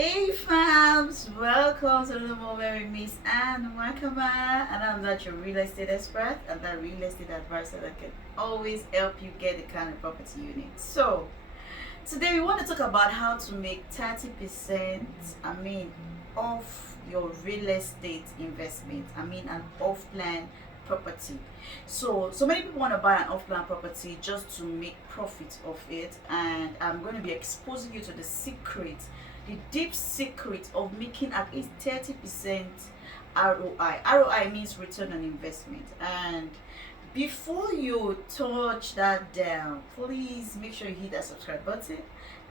Hey fams, welcome to the moment with Miss Anne Wakama, and I'm not your real estate expert and that real estate advisor that can always help you get the kind of property you need. So today we want to talk about how to make 30% off your real estate investment. An off-plan property. So many people want to buy an off-plan property just to make profit of it, and I'm going to be exposing you to the deep secret of making at least 30% ROI. ROI means return on investment. And before you touch that down, please make sure you hit that subscribe button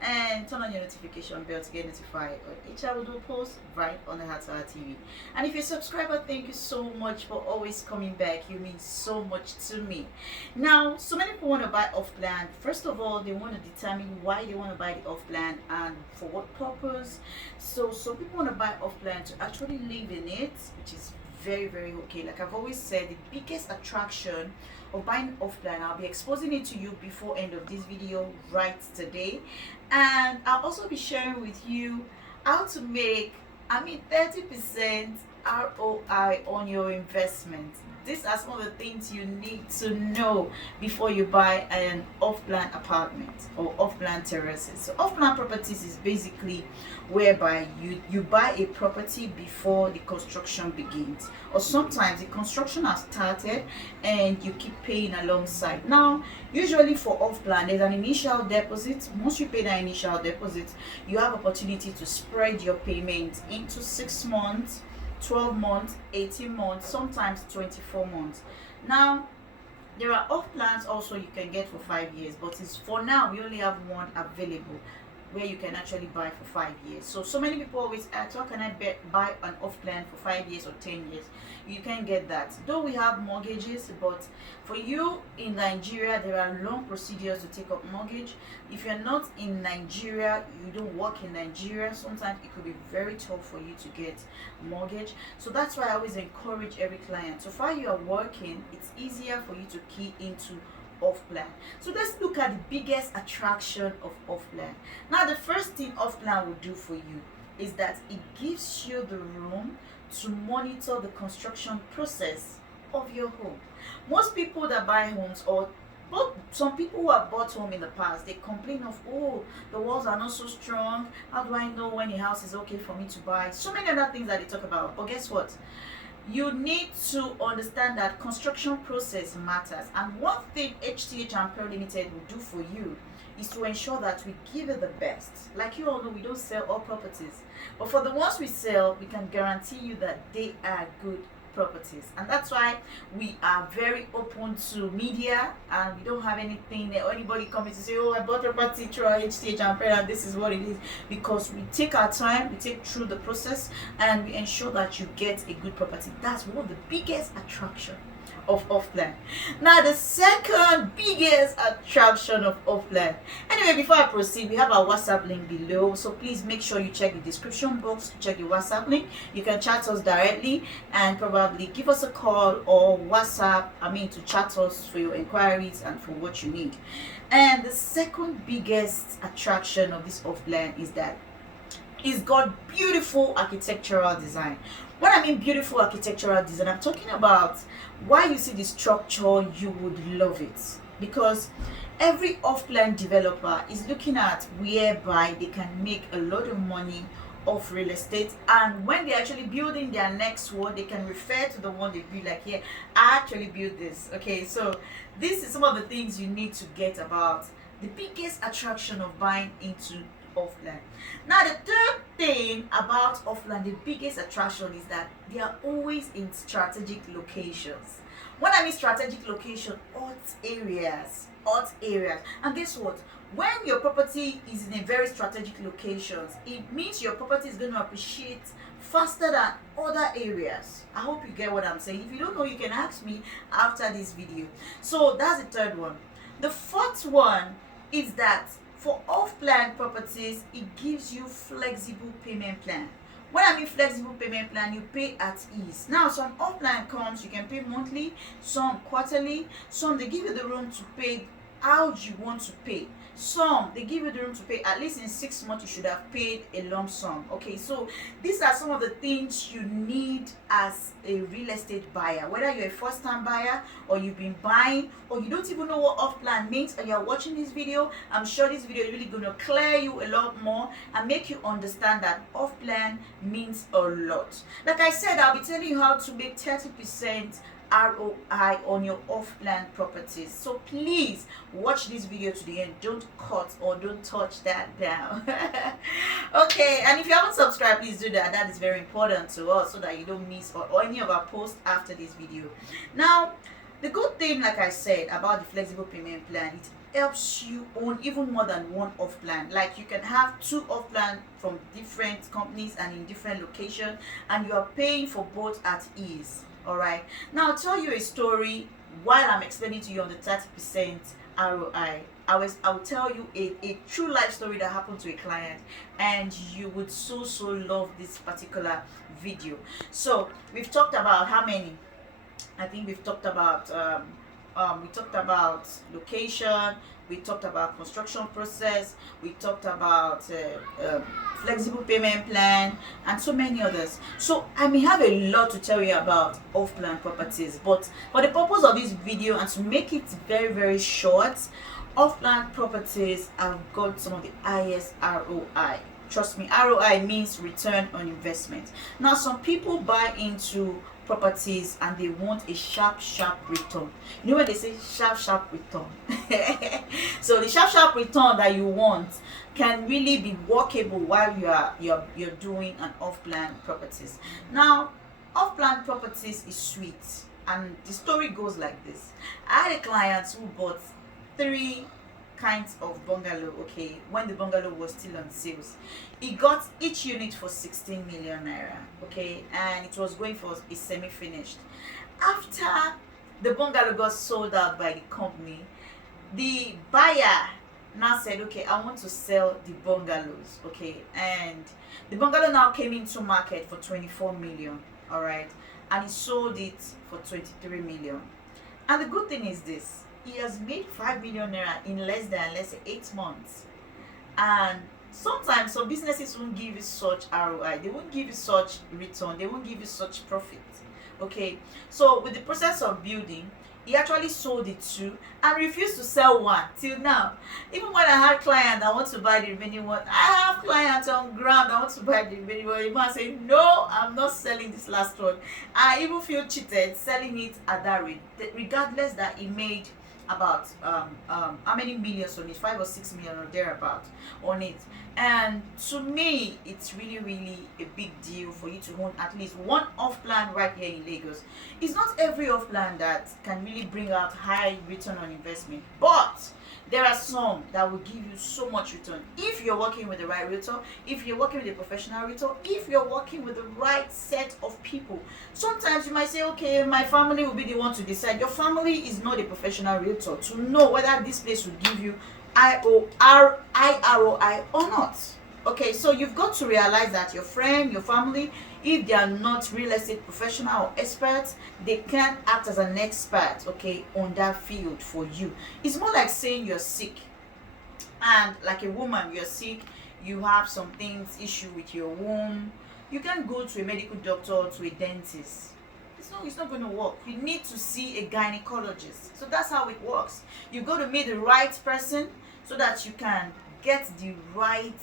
and turn on your notification bell to get notified on each I will do post right on the Heart TV. And if you're a subscriber, thank you so much for always coming back. You mean so much to me. Now, so many people want to buy off plan. First of all, they want to determine why they want to buy the off plan and for what purpose. So some people want to buy off plan to actually live in it, which is very okay. Like I've always said, the biggest attraction of buying off plan, I'll be exposing it to you before end of this video right today, and I'll also be sharing with you how to make 30% ROI on your investment. These are some of the things you need to know before you buy an off-plan apartment or off-plan terraces. So off-plan properties is basically whereby you buy a property before the construction begins, or sometimes the construction has started and you keep paying alongside. Now, usually for off-plan, there's an initial deposit. Once you pay that initial deposit, you have opportunity to spread your payment into 6 months, 12 months, 18 months, sometimes 24 months. Now, there are off plans also you can get for 5 years, but it's for now we only have one available where you can actually buy for 5 years. So many people always ask, how can I buy an off plan for 5 years or 10 years? You can get that. Though we have mortgages, but for you in Nigeria, there are long procedures to take up mortgage. If you're not in Nigeria, you don't work in Nigeria, sometimes it could be very tough for you to get mortgage. So that's why I always encourage every client. So far you are working, it's easier for you to key into off plan. So let's look at the biggest attraction of off plan. Now, the first thing off plan will do for you is that it gives you the room to monitor the construction process of your home. Most people that buy homes, or but some people who have bought home in the past, they complain of, oh, the walls are not so strong. How do I know when a house is okay for me to buy? So many other things that they talk about. But guess what? You need to understand that construction process matters, and one thing HTH and Pearl Limited will do for you is to ensure that we give you the best. Like you all know, we don't sell all properties, but for the ones we sell, we can guarantee you that they are good properties. And that's why we are very open to media, and we don't have anything that anybody coming to say, oh, I bought a property through our HTH and Pearl and this is what it is, because we take our time, we take through the process, and we ensure that you get a good property. That's one of the biggest attraction of off-plan. Now, the second biggest attraction of off-plan. Anyway, before I proceed, we have our WhatsApp link below, so please make sure you check the description box to check the WhatsApp link. You can chat us directly and probably give us a call or WhatsApp, to chat us for your inquiries and for what you need. And the second biggest attraction of this off-plan is that it's got beautiful architectural design. When I mean beautiful architectural design, I'm talking about why you see the structure, you would love it. Because every off-plan developer is looking at whereby they can make a lot of money off real estate, and when they're actually building their next one, they can refer to the one they built, like, here, I actually built this. Okay, so this is some of the things you need to get about the biggest attraction of buying into off-plan. Now, the third thing about off-plan, the biggest attraction, is that they are always in strategic locations. When I mean strategic location, hot areas. And guess what? When your property is in a very strategic locations, it means your property is going to appreciate faster than other areas. I hope you get what I'm saying. If you don't know, you can ask me after this video. So that's the third one. The fourth one is that for off-plan properties, it gives you flexible payment plan. When I mean flexible payment plan, you pay at ease. Now, some off-plan comes, you can pay monthly, some quarterly, some they give you the room to pay how you want to pay. Some they give you the room to pay. At least in 6 months you should have paid a lump sum. Okay, so these are some of the things you need as a real estate buyer, whether you're a first-time buyer or you've been buying or you don't even know what off plan means and you're watching this video. I'm sure this video is really going to clear you a lot more and make you understand that off plan means a lot. Like I said, I'll be telling you how to make 30% ROI on your off-plan properties. So please watch this video to the end. Don't cut or don't touch that down. Okay, and if you haven't subscribed, please do that. That is very important to us so that you don't miss or any of our posts after this video. Now, the good thing, like I said, about the flexible payment plan, it helps you own even more than one off plan. Like you can have 2 off plan from different companies and in different locations, and you are paying for both at ease. All right, now I'll tell you a story while I'm explaining to you on the 30% ROI. I'll tell you a true life story that happened to a client, and you would so love this particular video. So we've talked about how many. I think we've talked about location, we talked about construction process, we talked about flexible payment plan, and so many others. So I may have a lot to tell you about off-plan properties, but for the purpose of this video and to make it very short, off-plan properties have got some of the highest ROI. Trust me, ROI means return on investment. Now, some people buy into properties and they want a sharp return. You know when they say sharp return? So the sharp return that you want can really be workable while you're doing an off-plan properties. Now, off-plan properties is sweet, and the story goes like this. I had a client who bought 3 kinds of bungalow. Okay, when the bungalow was still on sales, he got each unit for 16 million naira. Okay, and it was going for a semi-finished. After the bungalow got sold out by the company, the buyer now said, okay, I want to sell the bungalows. Okay, and the bungalow now came into market for 24 million. All right, and he sold it for 23 million. And the good thing is this: he has made 5 million naira in less than, let's say, 8 months. And sometimes some businesses won't give you such ROI, they won't give you such return, they won't give you such profit. Okay, so with the process of building, he actually sold it 2 and refused to sell 1 till now. Even when I had clients that want to buy the remaining one, I have clients on ground that want to buy the remaining one. The man say, no, I'm not selling this last one. I even feel cheated selling it at that rate, regardless that he made about how many millions on it, 5 or 6 million or thereabout on it. And to me, it's really a big deal for you to own at least one off plan right here in Lagos. It's not every off plan that can really bring out high return on investment, but there are some that will give you so much return if you're working with the right realtor, if you're working with a professional realtor, if you're working with the right set of people. Sometimes you might say, okay, my family will be the one to decide. Your family is not a professional realtor to know whether this place will give you ROI or not. Okay, so you've got to realize that your friend, your family, if they are not real estate professional or experts, they can act as an expert, okay, on that field for you. It's more like saying you're sick, and like a woman, you're sick, you have some things, issue with your womb. You can go to a medical doctor or to a dentist. It's not going to work. You need to see a gynecologist. So that's how it works. You go to meet the right person so that you can get the right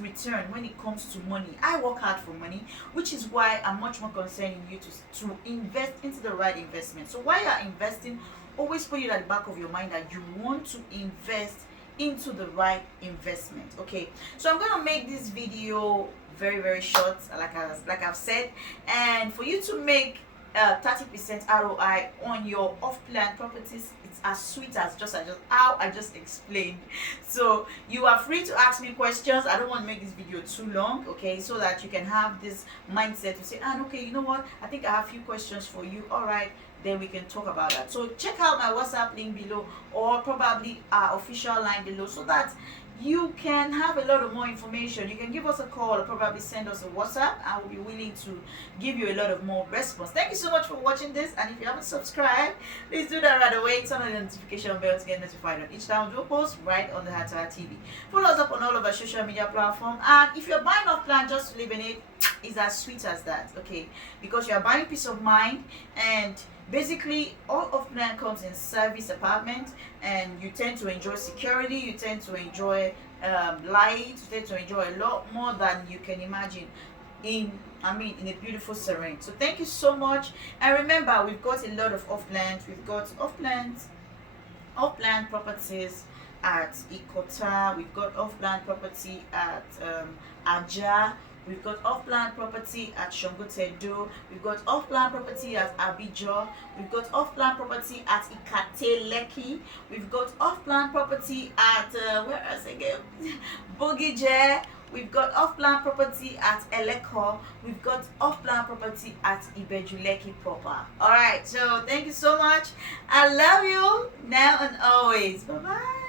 return when it comes to money. I work hard for money, which is why I'm much more concerned in you to invest into the right investment. So while you're investing, always put it at the back of your mind that you want to invest into the right investment. Okay, so I'm going to make this video very short, like I've said, and for you to make 30% ROI on your off-plan properties, it's as sweet as how I just explained. So you are free to ask me questions. I don't want to make this video too long, okay, so that you can have this mindset to say, okay, you know what, I think I have a few questions for you. All right, then we can talk about that. So check out my WhatsApp link below, or probably our official line below, so that you can have a lot of more information. You can give us a call or probably send us a WhatsApp. I will be willing to give you a lot of more response. Thank you so much for watching this, and if you haven't subscribed, please do that right away. Turn on the notification bell to get notified on each time we post right on the Hatara TV. Follow us up on all of our social media platforms, and if you're buying Offplan, just to live in it, is as sweet as that, okay? Because you are buying peace of mind, and basically all Offplan comes in service apartment, and you tend to enjoy security, you tend to enjoy light, you tend to enjoy a lot more than you can imagine in a beautiful serene. So thank you so much, and remember, we've got a lot of Offplans. We've got Offplan properties at Ikota. We've got Offplan property at Aja. We've got Offplan property at Shongotedo. We've got Offplan property at Abijo. We've got Offplan property at Ikate Lekki. We've got Offplan property at where else again? Bogije. We've got Offplan property at Eleko. We've got Offplan property at Ibejuleki proper. Alright, so thank you so much. I love you now and always. Bye bye.